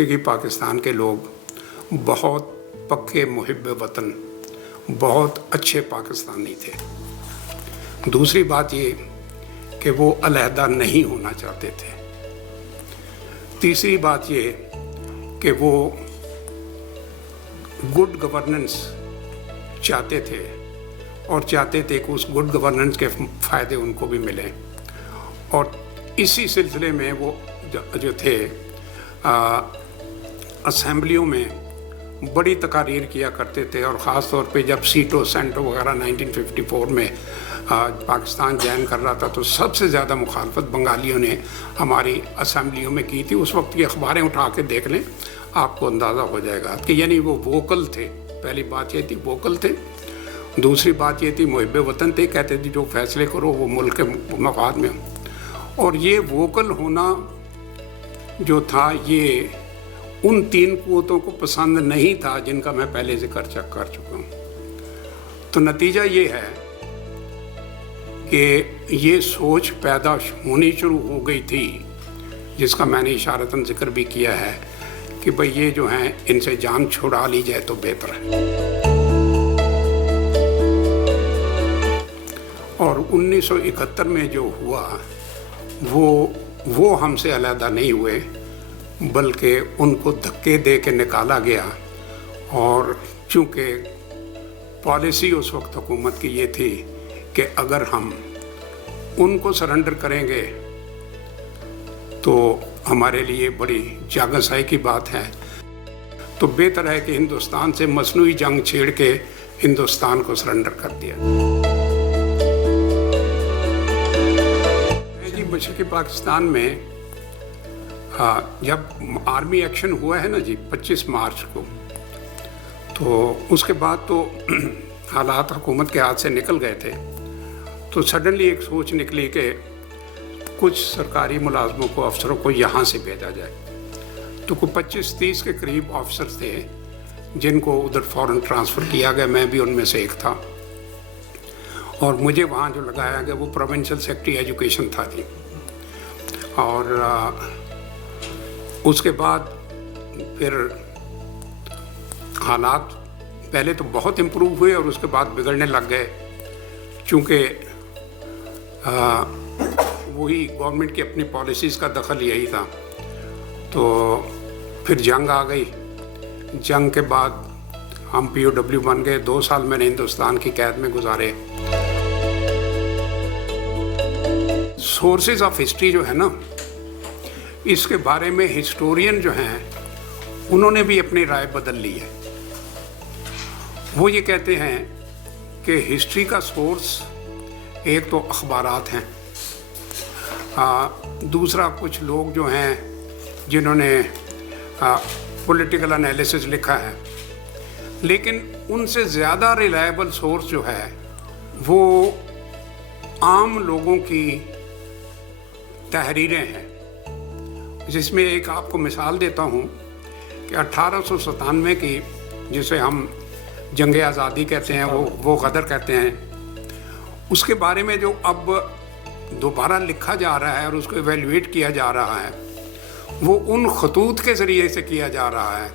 मशरक़ी पाकिस्तान के लोग बहुत पक्के मुहिब वतन, बहुत अच्छे पाकिस्तानी थे। दूसरी बात ये कि वो अलहदा नहीं होना चाहते थे। तीसरी बात ये कि वो गुड गवर्नेंस चाहते थे और चाहते थे कि उस गुड गवर्नेंस के फ़ायदे उनको भी मिलें। और इसी सिलसिले में वो जो थे असेंबलियों में बड़ी तकारीर किया करते थे। और ख़ास तौर पे जब सीटो सेंटो वगैरह 1954 में पाकिस्तान ज्वाइन कर रहा था तो सबसे ज़्यादा मुखालफत बंगालियों ने हमारी असेंबलियों में की थी। उस वक्त की अखबारें उठा के देख लें, आपको अंदाज़ा हो जाएगा कि यानी वो वोकल थे। पहली बात ये थी वोकल थे। दूसरी बात ये थी मुहिब वतन थे, कहते थे जो फैसले करो वो मुल्क के मफाद में हो। और ये वोकल होना जो था ये उन तीन क़ुव्वतों को पसंद नहीं था जिनका मैं पहले जिक्र कर चुका हूँ। तो नतीजा ये है कि ये सोच पैदा होनी शुरू हो गई थी, जिसका मैंने इशारतन जिक्र भी किया है कि भाई ये जो हैं इनसे जान छुड़ा ली जाए तो बेहतर है। और 1971 में जो हुआ वो हमसे अलहदा नहीं हुए, बल्कि उनको धक्के दे के निकाला गया। और चूँकि पॉलिसी उस वक्त हुकूमत की ये थी कि अगर हम उनको सरेंडर करेंगे तो हमारे लिए बड़ी जागसाई की बात है, तो बेहतर है कि हिंदुस्तान से मसनूई जंग छेड़ के हिंदुस्तान को सरेंडर कर दिया। जी मशरक़ी पाकिस्तान में जब आर्मी एक्शन हुआ है ना जी 25 मार्च को, तो उसके बाद तो हालात हुकूमत के हाथ से निकल गए थे। तो सडनली एक सोच निकली कि कुछ सरकारी मुलाजमों को, अफसरों को यहाँ से भेजा जाए। तो कोई 25-30 के करीब ऑफिसर थे जिनको उधर फ़ौरन ट्रांसफ़र किया गया। मैं भी उनमें से एक था। और मुझे वहाँ जो लगाया गया वो प्रोविंशियल सेक्रेटरी एजुकेशन था जी। और उसके बाद फिर हालात पहले तो बहुत इम्प्रूव हुए और उसके बाद बिगड़ने लग गए, चूँकि वही गवर्नमेंट की अपनी पॉलिसीज़ का दखल यही था। तो फिर जंग आ गई। जंग के बाद हम POW बन गए। 2 साल मैंने हिंदुस्तान की कैद में गुजारे। सोर्सेज ऑफ हिस्ट्री जो है ना, इसके बारे में हिस्टोरियन जो हैं उन्होंने भी अपनी राय बदल ली है। वो ये कहते हैं कि हिस्ट्री का सोर्स एक तो अखबारात हैं, दूसरा कुछ लोग जो हैं जिन्होंने पॉलिटिकल एनालिसिस लिखा है, लेकिन उनसे ज़्यादा रिलायबल सोर्स जो है वो आम लोगों की तहरीरें हैं। जिसमें एक आपको मिसाल देता हूँ कि 1897 की, जिसे हम जंग आज़ादी कहते हैं, वो गदर कहते हैं, उसके बारे में जो अब दोबारा लिखा जा रहा है और उसको एवेल्युएट किया जा रहा है, वो उन खतूत के ज़रिए से किया जा रहा है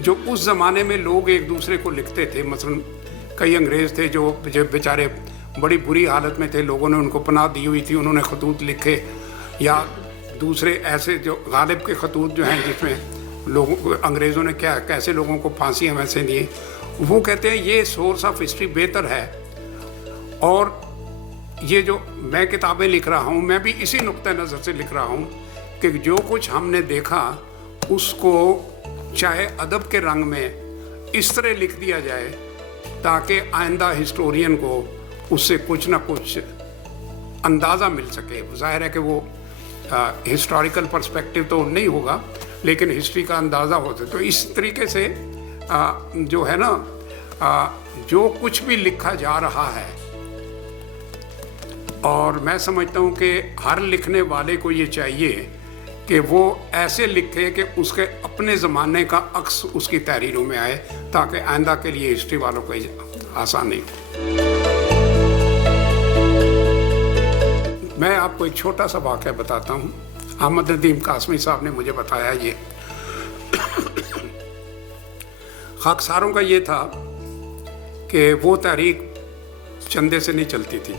जो उस ज़माने में लोग एक दूसरे को लिखते थे। मसलन कई अंग्रेज़ थे जो बेचारे बड़ी बुरी हालत में थे, लोगों ने उनको पनाह दी हुई थी, उन्होंने खतूत लिखे। या दूसरे ऐसे जो गालिब के खतूत जो हैं जिसमें लोगों अंग्रेज़ों ने कैसे लोगों को फांसियाँ वैसे दिए, वो कहते हैं ये सोर्स ऑफ हिस्ट्री बेहतर है। और ये जो मैं किताबें लिख रहा हूँ, मैं भी इसी नुक्ते नज़र से लिख रहा हूँ कि जो कुछ हमने देखा उसको चाहे अदब के रंग में इस तरह लिख दिया जाए ताकि आइंदा हिस्टोरियन को उससे कुछ ना कुछ अंदाज़ा मिल सके। ज़ाहिर है कि वो हिस्टोरिकल पर्सपेक्टिव तो नहीं होगा, लेकिन हिस्ट्री का अंदाज़ा होता है। तो इस तरीके से जो है ना, जो कुछ भी लिखा जा रहा है, और मैं समझता हूँ कि हर लिखने वाले को ये चाहिए कि वो ऐसे लिखे कि उसके अपने ज़माने का अक्स उसकी तहरीरों में आए, ताकि आइंदा के लिए हिस्ट्री वालों को आसानी हो। मैं आपको एक छोटा सा वाक़या बताता हूँ। अहमद नदीम कासमी साहब ने मुझे बताया ये खाकसारों का ये था कि वो तहरीक चंदे से नहीं चलती थी,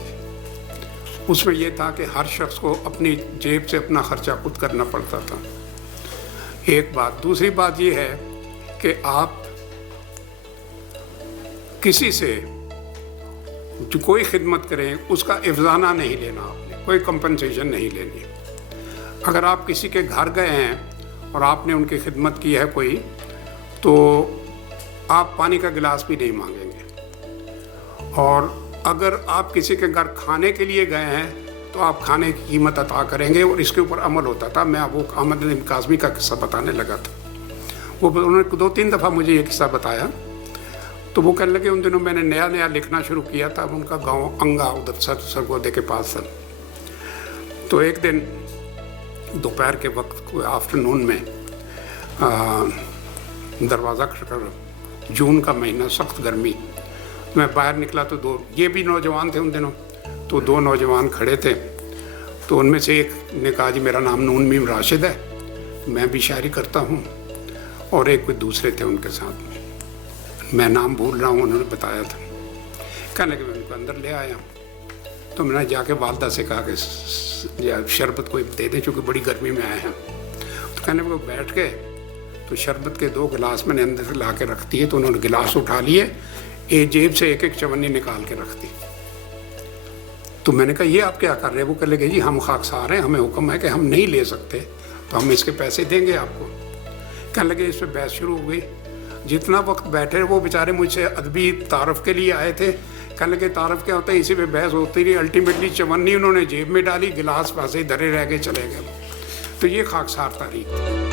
उसमें यह था कि हर शख्स को अपनी जेब से अपना खर्चा खुद करना पड़ता था, एक बात। दूसरी बात यह है कि आप किसी से जो कोई खिदमत करें उसका इफ्जाना नहीं लेना, आपने कोई कंपनसेशन नहीं लेनी। अगर आप किसी के घर गए हैं और आपने उनकी खिदमत की है कोई, तो आप पानी का गिलास भी नहीं मांगेंगे। और अगर आप किसी के घर खाने के लिए गए हैं तो आप खाने की कीमत अता करेंगे, और इसके ऊपर अमल होता था। मैं वो अहमद नईम काज़मी का किस्सा बताने लगा था, वो उन्होंने 2-3 दफ़ा मुझे ये किस्सा बताया। तो वो कहने लगे उन दिनों मैंने नया लिखना शुरू किया था, उनका गांव अंगा उधर सरगोदे के पास था। तो एक दिन दोपहर के वक्त आफ्टरनून में दरवाज़ा खटखटा, जून का महीना, सख्त गर्मी, मैं बाहर निकला तो ये भी नौजवान थे उन दिनों, तो 2 नौजवान खड़े थे। तो उनमें से एक ने कहा जी मेरा नाम नून मीम राशिद है, मैं भी शायरी करता हूँ, और एक कोई दूसरे थे उनके साथ में, मैं नाम भूल रहा हूँ, उन्होंने बताया था। कहने लगे मैं उनको अंदर ले आया, तो मैंने जाके वालदा से कहा कि शरबत कोई दे दें चूँकि बड़ी गर्मी में आए हैं। तो कहने वो बैठ गए, तो शरबत के 2 गिलास मैंने अंदर से ला के रख दिए। तो उन्होंने गिलास उठा लिए, एक जेब से एक चवन्नी निकाल के रख दी। तो मैंने कहा ये आप क्या कर रहे हैं? वो कह लगे जी हम खाकसार हैं, हमें हुक्म है कि हम नहीं ले सकते, तो हम इसके पैसे देंगे आपको। कहने लगे इस पर बहस शुरू हो गई। जितना वक्त बैठे वो बेचारे मुझसे अदबी तारफ़ के लिए आए थे, कहने लगे तारफ़ क्या होता है, इसी पे बहस होती रही। अल्टीमेटली चवन्नी उन्होंने जेब में डाली, गिलास पासे ही धरे रह गए, चले गए। तो ये खाकसार तारीख थी।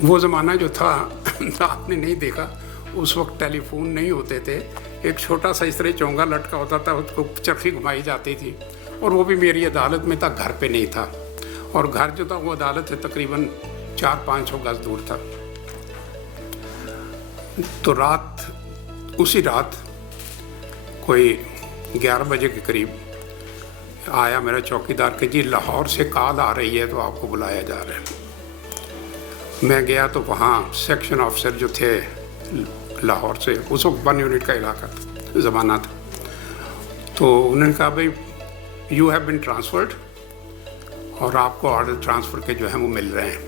वो ज़माना जो था आपने नहीं देखा, उस वक्त टेलीफोन नहीं होते थे, एक छोटा सा इस तरह चोंगा लटका होता था, उसको चरखी घुमाई जाती थी, और वो भी मेरी अदालत में था, घर पे नहीं था। और घर जो था वो अदालत से तकरीबन 400-500 गज दूर था। तो उसी रात कोई 11 बजे के करीब आया मेरा चौकीदार कि जी लाहौर से कॉल आ रही है, तो आपको बुलाया जा रहा है। मैं गया तो वहाँ सेक्शन ऑफिसर जो थे लाहौर से, उस वक्त 1 यूनिट का इलाका था, ज़माना था, तो उन्होंने कहा भाई यू हैव बिन ट्रांसफर्ड, और आपको ऑर्डर ट्रांसफ़र के जो हैं वो मिल रहे हैं,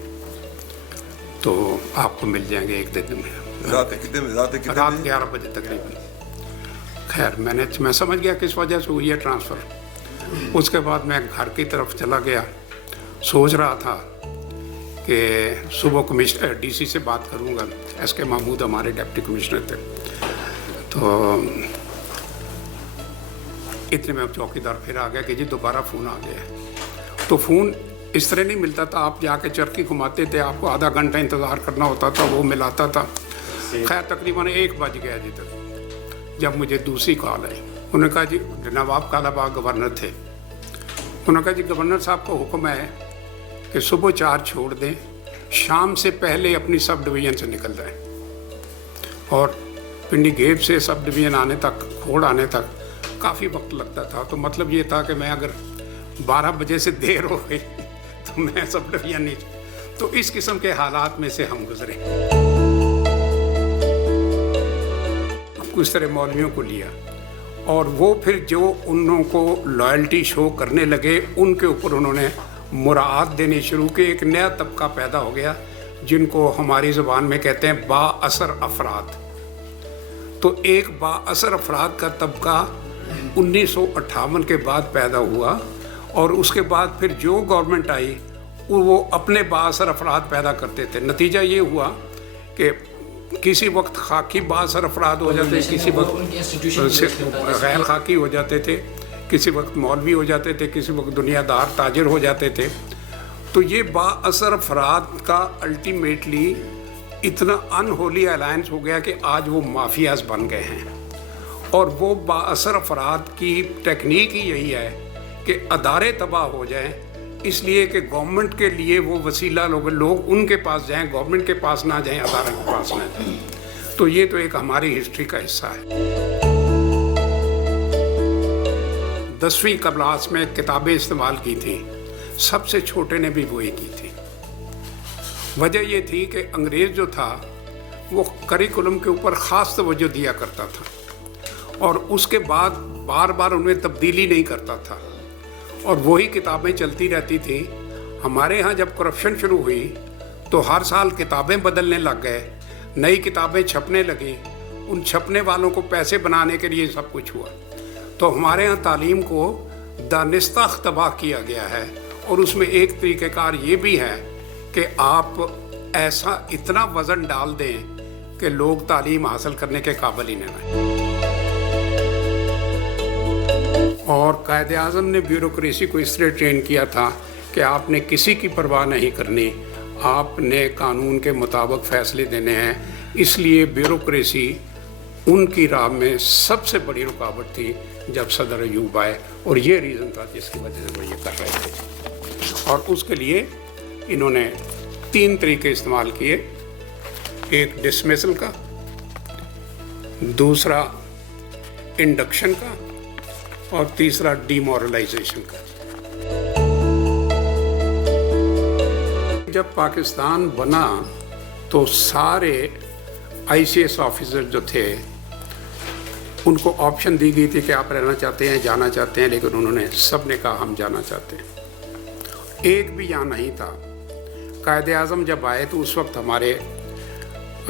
तो आपको मिल जाएंगे 1 दिन में। रात 11 बजे तकरीबन। खैर मैं समझ गया किस वजह से हुई है ट्रांसफ़र। उसके बाद मैं घर की तरफ चला गया, सोच रहा था कि सुबह कमिश्नर डीसी से बात करूंगा। SK महमूद हमारे डिप्टी कमिश्नर थे। तो इतने में चौकीदार फिर आ गया कि जी दोबारा फ़ोन आ गया। तो फ़ोन इस तरह नहीं मिलता था, आप जाके चरखी घुमाते थे, आपको आधा घंटा इंतज़ार करना होता था, वो मिलाता था। खैर तकरीबन 1 बज गया जी तक, जब मुझे दूसरी कॉल आई। उन्होंने कहा जी नवाब कालाबाग गवर्नर थे, उन्होंने कहा जी गवर्नर साहब को हुक्म है कि सुबह 4 छोड़ दें, शाम से पहले अपनी सब डिवीज़न से निकल जाए। और पिंडी गेट से सब डिवीज़न आने तक, खोड़ आने तक काफ़ी वक्त लगता था। तो मतलब ये था कि मैं अगर 12 बजे से देर हो गई तो मैं सब डिवीज़न नहीं। तो इस किस्म के हालात में से हम गुजरे। कुछ तरह मौलवियों को लिया, और वो फिर जो उन लोगों को लॉयल्टी शो करने लगे, उनके ऊपर उन्होंने मुराद देने शुरू की। एक नया तबका पैदा हो गया जिनको हमारी ज़ुबान में कहते हैं बाअसर अफराद। तो एक बाअसर अफराद का तबका 1958 के बाद पैदा हुआ, और उसके बाद फिर जो गवर्नमेंट आई वो अपने बाअसर अफराद पैदा करते थे। नतीजा ये हुआ कि किसी वक्त खाकी बाअसर अफराद हो जाते, किसी वक्त गैर खाकी हो जाते थे, किसी वक्त मौलवी हो जाते थे, किसी वक्त दुनियादार ताजिर हो जाते थे। तो ये बाअसर अफराद का अल्टीमेटली इतना अनहोली अलायंस हो गया कि आज वो माफियाज बन गए हैं। और वो बाअसर अफराद की टेक्निक ही यही है कि अदारे तबाह हो जाएं, इसलिए कि गवर्नमेंट के लिए वो वसीला लोग उनके पास जाएं, गवर्नमेंट के पास ना जाएं, अदारों के पास ना जाएं। तो ये तो एक हमारी हिस्ट्री का हिस्सा है। 10वीं क्लास में किताबें इस्तेमाल की थी, सबसे छोटे ने भी वही की थी। वजह ये थी कि अंग्रेज़ जो था वो करिकुलम के ऊपर ख़ास तवज्जो दिया करता था और उसके बाद बार बार उनमें तब्दीली नहीं करता था और वही किताबें चलती रहती थी। हमारे यहाँ जब करप्शन शुरू हुई तो हर साल किताबें बदलने लग गए, नई किताबें छपने लगी, उन छपने वालों को पैसे बनाने के लिए सब कुछ हुआ। तो हमारे यहाँ तालीम को दानिस्ता तबाह किया गया है और उसमें एक तरीक़ेकार ये भी है कि आप ऐसा इतना वज़न डाल दें कि लोग तालीम हासिल करने के काबिल ही न रहें। और कायदे आज़म ने ब्यूरोक्रेसी को इस तरह ट्रेन किया था कि आपने किसी की परवाह नहीं करनी, आपने कानून के मुताबिक फ़ैसले देने हैं। इसलिए ब्यूरोक्रेसी उनकी राह में सबसे बड़ी रुकावट थी जब सदर अयूब आए और ये रीज़न था जिसकी वजह से वो ये कर रहे थे। और उसके लिए इन्होंने 3 तरीके इस्तेमाल किए, एक डिसमिसल का, दूसरा इंडक्शन का और तीसरा डीमोरलाइजेशन का। जब पाकिस्तान बना तो सारे ICS ऑफिसर जो थे उनको ऑप्शन दी गई थी कि आप रहना चाहते हैं, जाना चाहते हैं, लेकिन उन्होंने सब ने कहा हम जाना चाहते हैं। एक भी यहाँ नहीं था। कायदे आज़म जब आए तो उस वक्त हमारे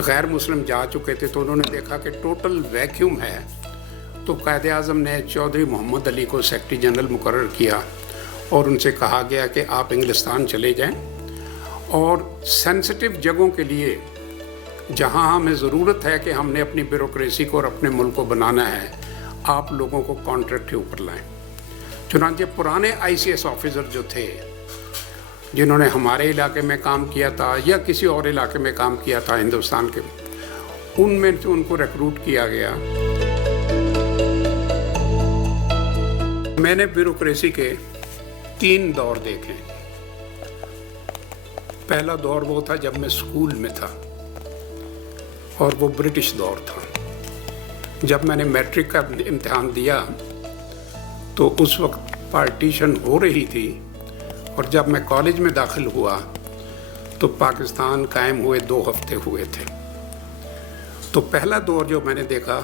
गैर मुस्लिम जा चुके थे तो उन्होंने देखा कि टोटल वैक्यूम है। तो कायदे आज़म ने चौधरी मोहम्मद अली को सेक्रेटरी जनरल मुकर्रर किया और उनसे कहा गया कि आप इंग्लिस्तान चले जाएं और सेंसिटिव जगहों के लिए जहां हमें ज़रूरत है कि हमने अपनी ब्यूरोक्रेसी को और अपने मुल्क को बनाना है, आप लोगों को कॉन्ट्रैक्ट के ऊपर लाएं। चुनांचे पुराने ICS ऑफिसर जो थे जिन्होंने हमारे इलाके में काम किया था या किसी और इलाके में काम किया था हिंदुस्तान के, उनमें से उनको रिक्रूट किया गया। मैंने ब्यूरोक्रेसी के 3 दौर देखे। पहला दौर वो था जब मैं स्कूल में था और वो ब्रिटिश दौर था। जब मैंने मैट्रिक का इम्तिहान दिया तो उस वक्त पार्टीशन हो रही थी और जब मैं कॉलेज में दाखिल हुआ तो पाकिस्तान कायम हुए 2 हफ्ते हुए थे। तो पहला दौर जो मैंने देखा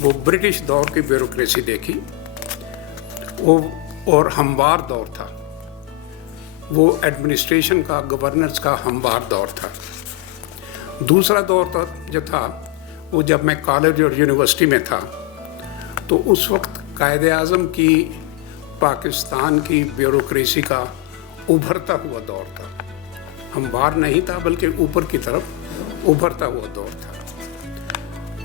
वो ब्रिटिश दौर की ब्यूरोक्रेसी देखी, वो और हमवार दौर था। वो एडमिनिस्ट्रेशन का, गवर्नेंस का हमवार दौर था। दूसरा दौर जो था वो जब मैं कॉलेज और यूनिवर्सिटी में था तो उस वक्त कायदे आज़म की पाकिस्तान की ब्यूरोक्रेसी का उभरता हुआ दौर था। हमवार नहीं था बल्कि ऊपर की तरफ उभरता हुआ दौर था।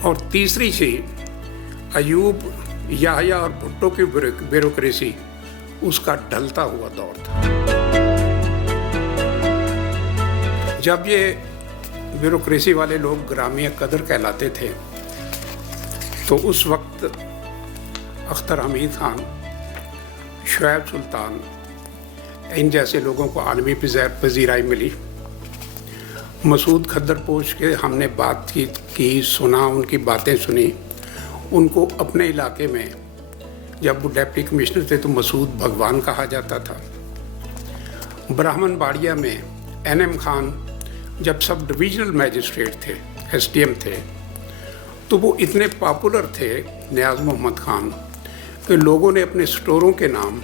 और तीसरी चीज़ अयूब, याह्या और भुट्टो की ब्यूरोक्रेसी, उसका ढलता हुआ दौर था। जब ये ब्यूरोक्रेसी वाले लोग ग्रामीय कदर कहलाते थे तो उस वक्त अख्तर हमीद खान, शुएब सुल्तान, इन जैसे लोगों को आलमी पजीराई मिली। मसूद खद्दरपोश के हमने बातचीत की, सुना, उनकी बातें सुनी। उनको अपने इलाके में जब वो डिप्टी कमिश्नर थे तो मसूद भगवान कहा जाता था। ब्राह्मणबाड़िया में NM खान जब सब डिविजनल मैजिस्ट्रेट थे, SDM थे, तो वो इतने पॉपुलर थे, नियाज़ मोहम्मद खान, कि लोगों ने अपने स्टोरों के नाम,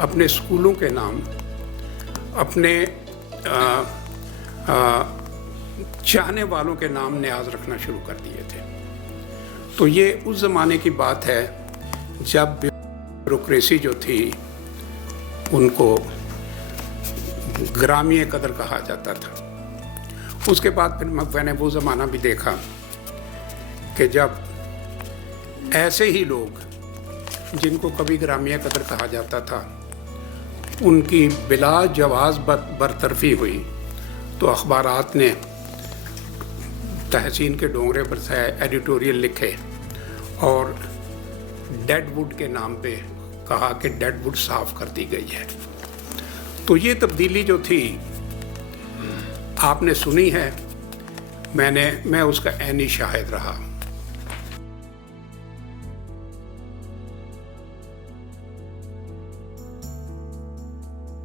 अपने स्कूलों के नाम, अपने चाहने वालों के नाम नियाज़ रखना शुरू कर दिए थे। तो ये उस ज़माने की बात है जब ब्यूरोक्रेसी जो थी उनको ग्रामीय कदर कहा जाता था। उसके बाद फिर मैंने वो ज़माना भी देखा कि जब ऐसे ही लोग जिनको कभी ग्रामीय कदर कहा जाता था उनकी बिला जवाज़ बरतरफी हुई तो अखबारात ने तहसीन के डोंगरे पर से एडिटोरियल लिखे और डेड वुड के नाम पे कहा कि डेड वुड साफ़ कर दी गई है। तो ये तब्दीली जो थी आपने सुनी है, मैं उसका ऐनी शाहिद रहा।